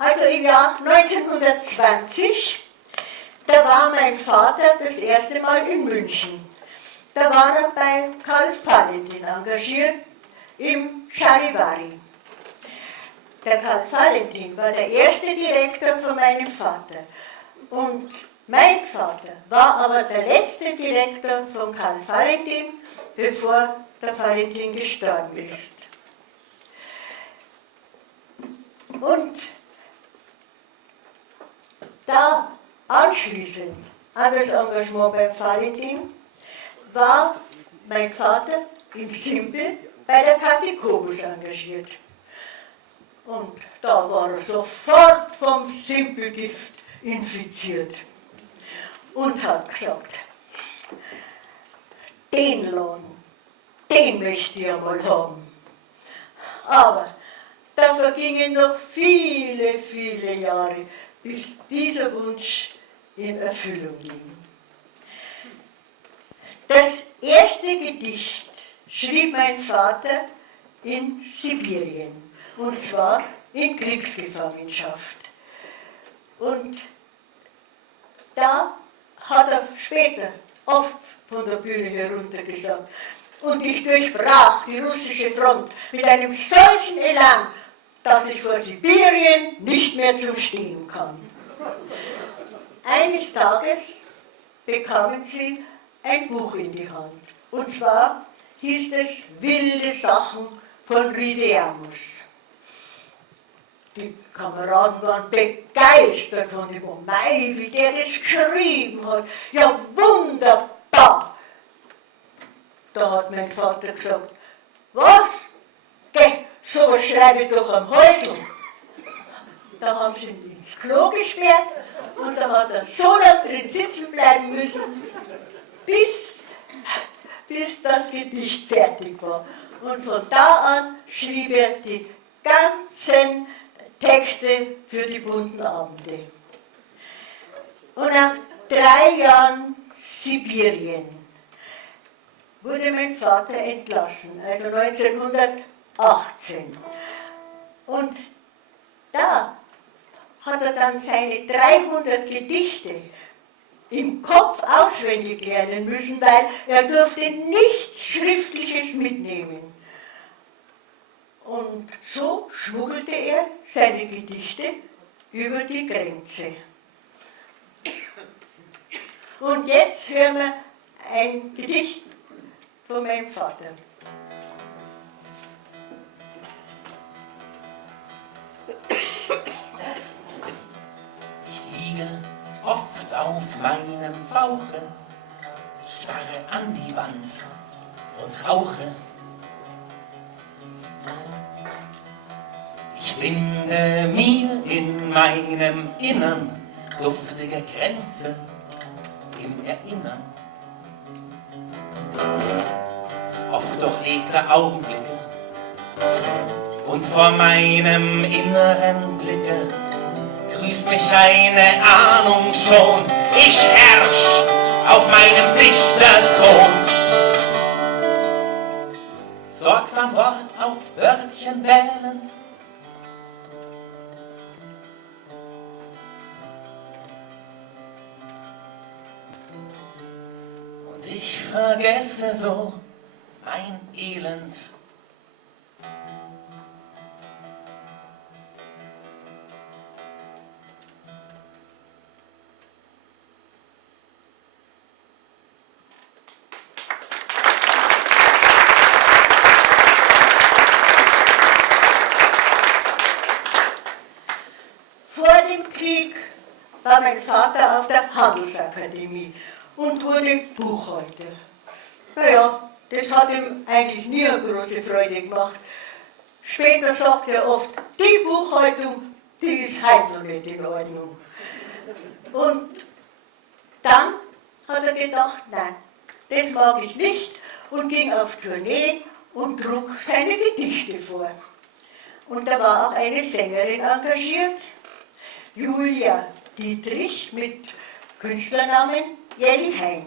Also im Jahr 1920, da war mein Vater das erste Mal in München. Da war er bei Karl Valentin engagiert im Charivari. Der Karl Valentin war der erste Direktor von meinem Vater. Und mein Vater war aber der letzte Direktor von Karl Valentin, bevor der Valentin gestorben ist. Und da anschließend an das Engagement beim Valentin war mein Vater im Simpel bei der Kathekobus engagiert. Und da war er sofort vom Simpelgift infiziert und hat gesagt, den Lohn, den möchte ich einmal haben. Aber da vergingen noch viele, viele Jahre, bis dieser Wunsch in Erfüllung ging. Das erste Gedicht schrieb mein Vater in Sibirien, und zwar in Kriegsgefangenschaft. Und da hat er später oft von der Bühne herunter gesagt, und ich durchbrach die russische Front mit einem solchen Elan, dass ich vor Sibirien nicht mehr zum Stehen kam. Eines Tages bekamen sie ein Buch in die Hand. Und zwar hieß es Wilde Sachen von Rideamus. Die Kameraden waren begeistert von dem Buch. Mei, wie der das geschrieben hat. Ja, wunderbar. Da hat mein Vater gesagt, was? Geh, sowas schreibe ich doch am Häusl. Da haben sie ihn ins Klo gesperrt und da hat er so lange drin sitzen bleiben müssen, bis das Gedicht fertig war. Und von da an schrieb er die ganzen Texte für die bunten Abende. Und nach 3 Jahren Sibirien wurde mein Vater entlassen, also 1918. Und da hat er dann seine 300 Gedichte im Kopf auswendig lernen müssen, weil er durfte nichts Schriftliches mitnehmen. Und so schmuggelte er seine Gedichte über die Grenze. Und jetzt hören wir ein Gedicht von meinem Vater. Ich liege oft auf meinem Bauche, starre an die Wand und rauche. Ich binde mir in meinem Innern duftige Grenze im Erinnern. Oft durchlebte Augenblicke und vor meinem inneren Blicke grüßt mich eine Ahnung schon. Ich herrsch auf meinem Dichterthron. Sorgsam Wort auf Wörtchen wählend, und ich vergesse so mein Elend. war mein Vater auf der Handelsakademie und wurde Buchhalter. Naja, das hat ihm eigentlich nie eine große Freude gemacht. Später sagt er oft, die Buchhaltung, die ist heute noch nicht in Ordnung. Und dann hat er gedacht, nein, das mag ich nicht, und ging auf Tournee und trug seine Gedichte vor. Und da war auch eine Sängerin engagiert, Julia Dietrich mit Künstlernamen Jelly Hein.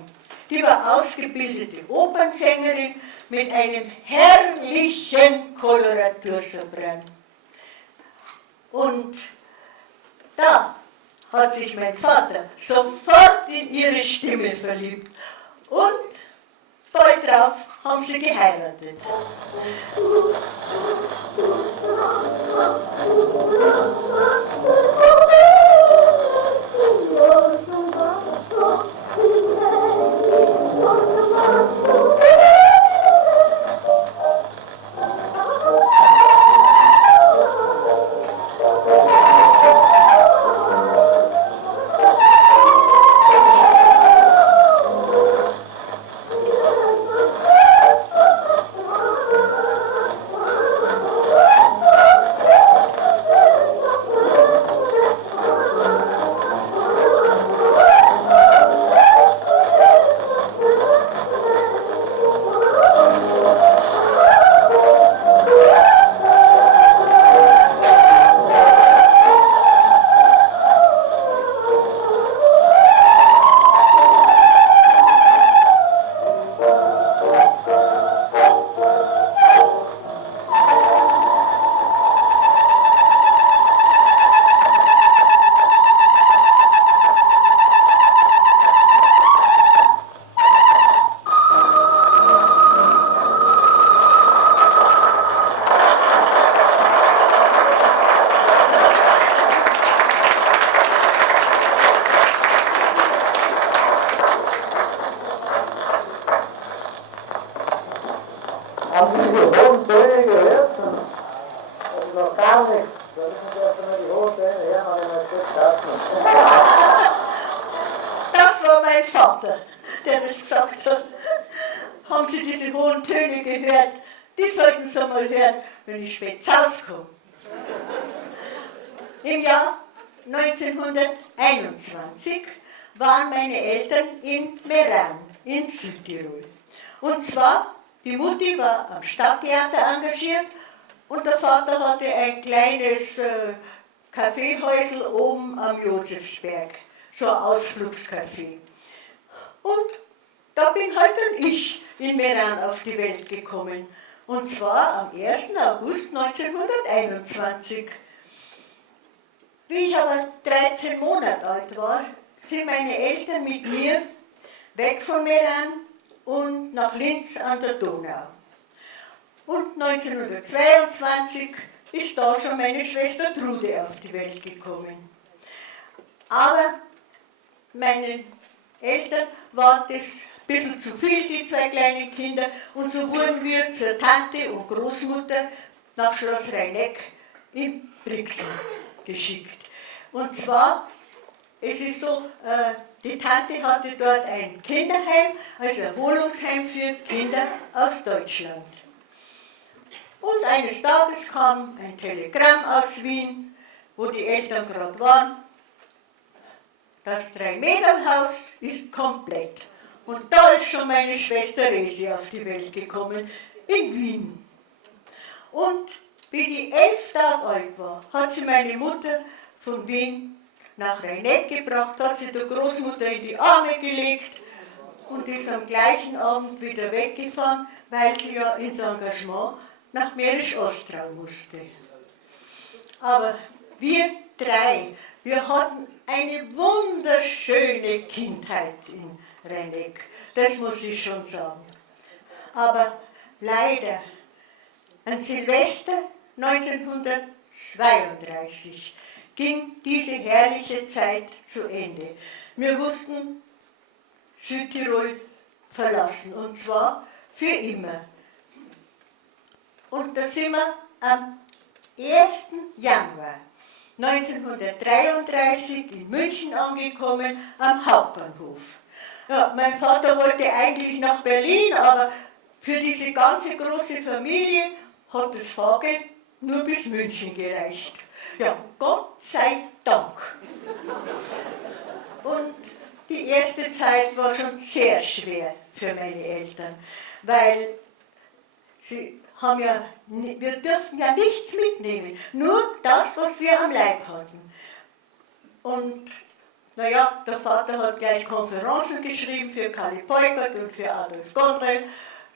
Die war ausgebildete Opernsängerin mit einem herrlichen Koloratursopran. Und hat sich mein Vater sofort in ihre Stimme verliebt und bald darauf haben sie geheiratet. Haben Sie die hohen Töne gehört? Und noch gar nichts. Da müssen Sie erst einmal die hohen Töne hören, aber immer gut starten. Das war mein Vater, der das gesagt hat. Haben Sie diese hohen Töne gehört? Die sollten Sie mal hören, wenn ich spät rauskomme. Im Jahr 1921 waren meine Eltern in Meran in Südtirol. Und zwar, die Mutti war am Stadttheater engagiert und der Vater hatte ein kleines Kaffeehäusl oben am Josefsberg, so ein Ausflugscafé. Und da bin halt dann ich in Meran auf die Welt gekommen. Und zwar am 1. August 1921. Wie ich aber 13 Monate alt war, sind meine Eltern mit mir weg von Meran und nach Linz an der Donau. Und 1922 ist da schon meine Schwester Trude auf die Welt gekommen. Aber meinen Eltern war das ein bisschen zu viel, die zwei kleinen Kinder, und so wurden wir zur Tante und Großmutter nach Schloss Rheineck in Brixen geschickt. Und zwar, es ist so, die Tante hatte dort ein Kinderheim, also Erholungsheim für Kinder aus Deutschland. Und eines Tages kam ein Telegramm aus Wien, wo die Eltern gerade waren. Das Drei-Mädel-Haus ist komplett. Und da ist schon meine Schwester Resi auf die Welt gekommen, in Wien. Und wie die 11 Tage alt war, hat sie meine Mutter von Wien nach Rheineck gebracht, hat sie der Großmutter in die Arme gelegt und ist am gleichen Abend wieder weggefahren, weil sie ja ins Engagement nach Mährisch-Ostrau musste. Aber wir drei, wir hatten eine wunderschöne Kindheit in Rheineck, das muss ich schon sagen. Aber leider, an Silvester 1932 ging diese herrliche Zeit zu Ende. Wir mussten Südtirol verlassen, und zwar für immer. Und da sind wir am 1. Januar 1933 in München angekommen, am Hauptbahnhof. Ja, mein Vater wollte eigentlich nach Berlin, aber für diese ganze große Familie hat das Fahrgeld nur bis München gereicht. Ja, Gott sei Dank. Und die erste Zeit war schon sehr schwer für meine Eltern, weil wir durften ja nichts mitnehmen, nur das, was wir am Leib hatten. Und naja, der Vater hat gleich Konferenzen geschrieben für Kali Peukert und für Adolf Gondrel.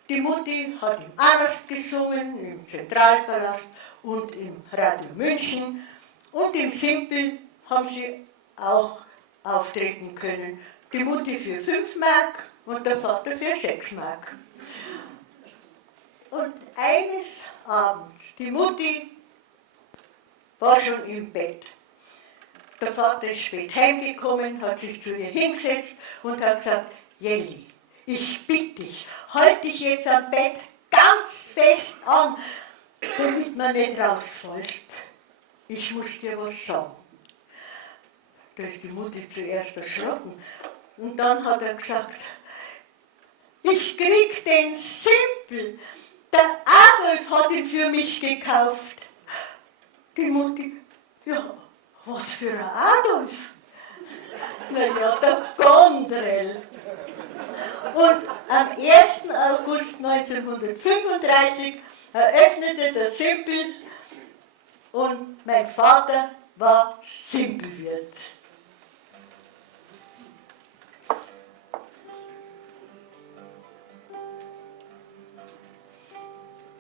Die Mutti hat im Anast gesungen, im Zentralpalast und im Radio München. Und im Simpel haben sie auch auftreten können. Die Mutti für 5 Mark und der Vater für 6 Mark. Und eines Abends, die Mutti war schon im Bett. Der Vater ist spät heimgekommen, hat sich zu ihr hingesetzt und hat gesagt, Jelli, ich bitte dich, halt dich jetzt am Bett ganz fest an, damit man nicht rausfällst. Ich muss dir was sagen. Da ist die Mutti zuerst erschrocken und dann hat er gesagt, ich krieg den Simpel, der Adolf hat ihn für mich gekauft. Die Mutti, ja, was für ein Adolf? Naja, der Gondrell. Und am 1. August 1935 eröffnete der Simpel und mein Vater war Simpelwirt.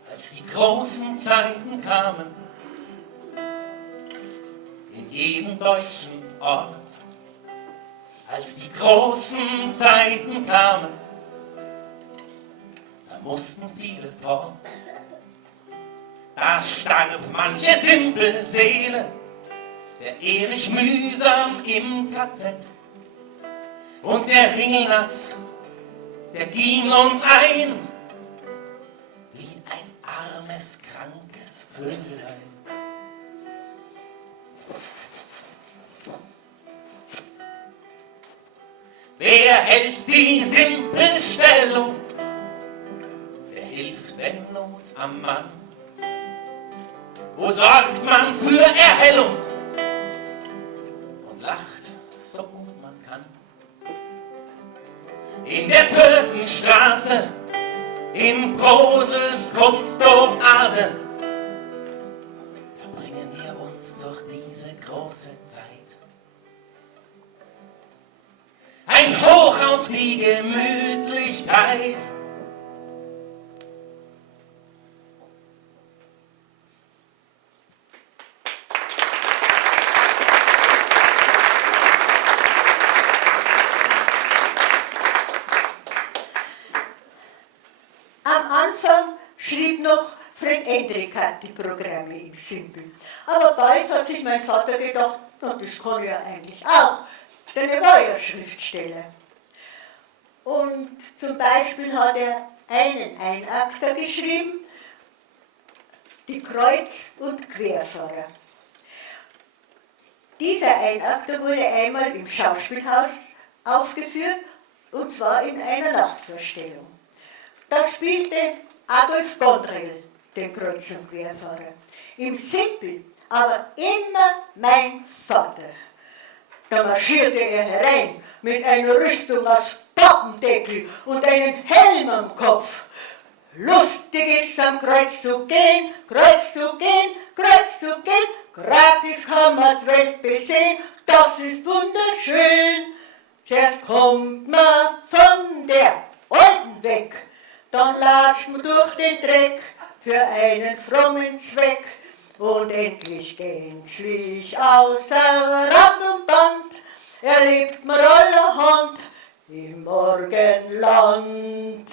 Als die großen Zeiten kamen, in jedem deutschen Ort, als die großen Zeiten kamen, da mussten viele fort. Da starb manche simple Seele, der Erich mühsam im KZ. Und der Ringelnatz, der ging uns ein, wie ein armes, krankes Vögelein. Wer hält die Simpelstellung? Wer hilft, wenn Not am Mann? Wo sorgt man für Erhellung und lacht so gut man kann? In der Türkenstraße, in Brosels Kunstoase, da bringen wir uns durch diese große Zeit. Ein Hoch auf die Gemütlichkeit. Am Anfang schrieb noch Fred Endrikat die Programme im Simpel. Aber bald hat sich mein Vater gedacht, na, das kann er eigentlich auch, denn er war ja Schriftsteller. Und zum Beispiel hat er einen Einakter geschrieben, die Kreuz- und Querfahrer. Dieser Einakter wurde einmal im Schauspielhaus aufgeführt, und zwar in einer Nachtvorstellung. Da spielte Adolf Gondrell den Kreuz- und Querfahrer. Im Simpel aber immer mein Vater. Da marschierte er herein mit einer Rüstung aus Pappendeckel und einem Helm am Kopf. Lustig ist am Kreuz zu gehen, Kreuz zu gehen, Kreuz zu gehen. Gratis kann man die Welt besehen, das ist wunderschön. Zuerst kommt man von der Alten weg, dann latscht man durch den Dreck für einen frommen Zweck. Und endlich gänzlich außer Rand und Band erlebt man allerhand im Morgenland.